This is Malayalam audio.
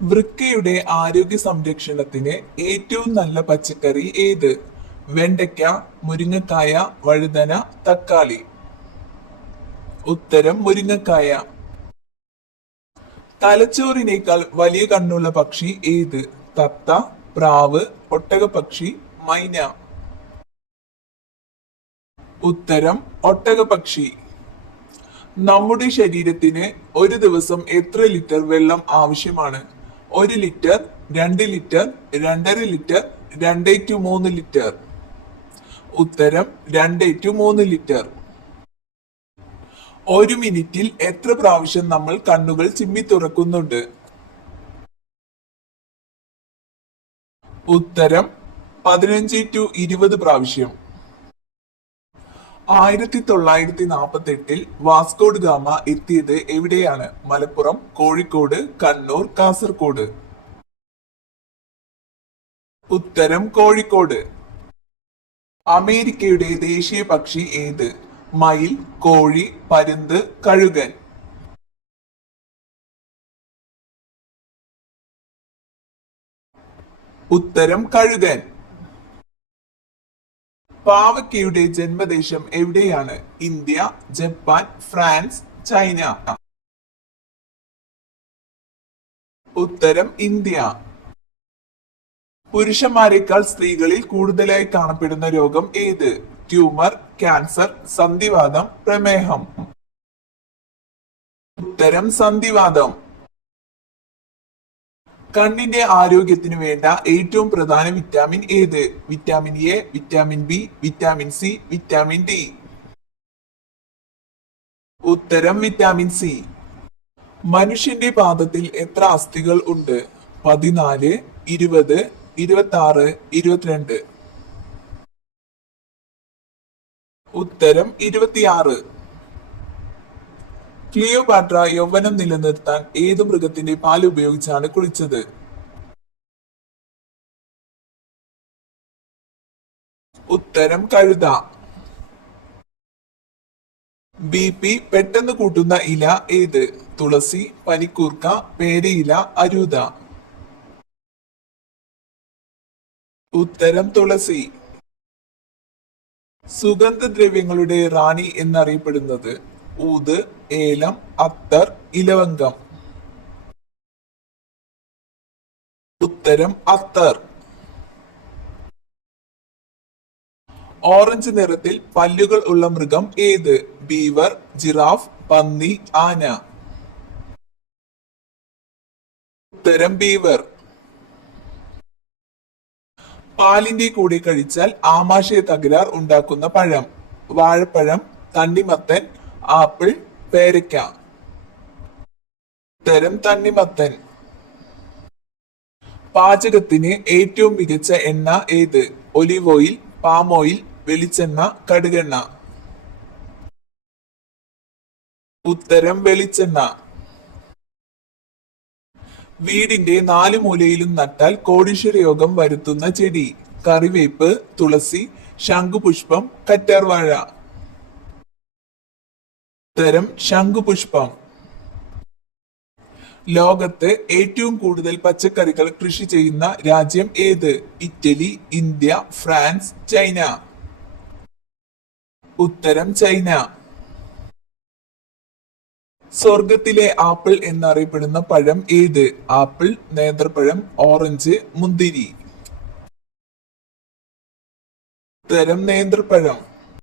വൃക്കയുടെ ആരോഗ്യ സംരക്ഷണത്തിന് ഏറ്റവും നല്ല പച്ചക്കറി ഏത്? വെണ്ടയ്ക്ക, മുരിങ്ങക്കായ, വഴുതന, തക്കാളി. ഉത്തരം മുരിങ്ങക്കായ. തലച്ചോറിനേക്കാൾ വലിയ കണ്ണുള്ള പക്ഷി ഏത്? തത്ത, പ്രാവ്, ഒട്ടകപ്പക്ഷി, മൈന. ഉത്തരം ഒട്ടകപ്പക്ഷി. നമ്മുടെ ശരീരത്തിന് ഒരു ദിവസം എത്ര ലിറ്റർ വെള്ളം ആവശ്യമാണ്? 1 ലിറ്റർ, 2 ലിറ്റർ, 2.5 ലിറ്റർ, 2:3 ലിറ്റർ. ഉത്തരം 2:3 ലിറ്റർ. ഒരു മിനിറ്റിൽ എത്ര പ്രാവശ്യം നമ്മൾ കണ്ണുകൾ ചിമ്മി തുറക്കുന്നുണ്ട്? ഉത്തരം 15-20 പ്രാവശ്യം. 1948 വാസ്കോഡ് ഗാമ എത്തിയത് എവിടെയാണ്? മലപ്പുറം, കോഴിക്കോട്, കണ്ണൂർ, കാസർഗോഡ്. ഉത്തരം കോഴിക്കോട്. അമേരിക്കയുടെ ദേശീയ പക്ഷി ഏത്? മയിൽ, കോഴി, പരുന്ത്, കഴുകൻ. ഉത്തരം കഴുകൻ. പാവയ്ക്കയുടെ ജന്മദേശം എവിടെയാണ്? India, Japan, France, China. ഉത്തരം ഇന്ത്യ. പുരുഷന്മാരെക്കാൾ സ്ത്രീകളിൽ കൂടുതലായി കാണപ്പെടുന്ന രോഗം ഏത്? ട്യൂമർ, ക്യാൻസർ, സന്ധിവാതം, പ്രമേഹം. ഉത്തരം സന്ധിവാതം. കണ്ണിന്റെ ആരോഗ്യത്തിന് വേണ്ട ഏറ്റവും പ്രധാന വിറ്റാമിൻ ഏത്? Vitamin A, vitamin B, vitamin C, vitamin D. ഉത്തരം വിറ്റാമിൻ സി. മനുഷ്യന്റെ പാദത്തിൽ എത്ര അസ്ഥികൾ ഉണ്ട്? 14, 20, 26, 22. ഉത്തരം 26. ക്ലിയോപാട്ര യൗവനം നിലനിർത്താൻ ഏത് മൃഗത്തിന്റെ പാൽ ഉപയോഗിച്ചാണ് കുളിച്ചത്? ഉത്തരം കഴുത. BP പെട്ടെന്ന് കൂട്ടുന്ന ഇല ഏത്? തുളസി, പനിക്കൂർക്ക, പേരയില, അരൂത. ഉത്തരം തുളസി. സുഗന്ധദ്രവ്യങ്ങളുടെ റാണി എന്നറിയപ്പെടുന്നത്? ഊത്, ഏലം, അത്തർ, ഇലവങ്കം. ഉത്തരം അത്തർ. ഓറഞ്ച് നിറത്തിൽ പല്ലുകൾ ഉള്ള മൃഗം ഏത്? ബീവർ, ജിറാഫ്, പന്നി, ആന. ഉത്തരം ബീവർ. പാലിന്റെ കൂടെ കഴിച്ചാൽ ആമാശയ തകരാർ ഉണ്ടാക്കുന്ന പഴം? വാഴപ്പഴം, തണ്ണിമത്തൻ, ആപ്പിൾ, പേരയ്ക്ക. ഉത്തരം തണ്ണിമത്തൻ. പാചകത്തിന് ഏറ്റവും മികച്ച എണ്ണ ഏത്? ഒലിവ് ഓയിൽ, പാം ഓയിൽ, വെളിച്ചെണ്ണ, കടുകെണ്ണ. ഉത്തരം വെളിച്ചെണ്ണ. വീടിന്റെ 4 മൂലയിലും നട്ടാൽ കോടീശ്വര യോഗം വരുത്തുന്ന ചെടി? കറിവേപ്പ്, തുളസി, ശംഖുപുഷ്പം, കറ്റാർവാഴ. ഉത്തരം ശംഖുപുഷ്പം. ലോകത്ത് ഏറ്റവും കൂടുതൽ പച്ചക്കറികൾ കൃഷി ചെയ്യുന്ന രാജ്യം ഏത്? Italy, India, France, China. ഉത്തരം ചൈന. സ്വർഗത്തിലെ ആപ്പിൾ എന്നറിയപ്പെടുന്ന പഴം ഏത്? ആപ്പിൾ, നേന്ത്രപ്പഴം, ഓറഞ്ച്, മുന്തിരി. ഉത്തരം നേന്ത്രപ്പഴം.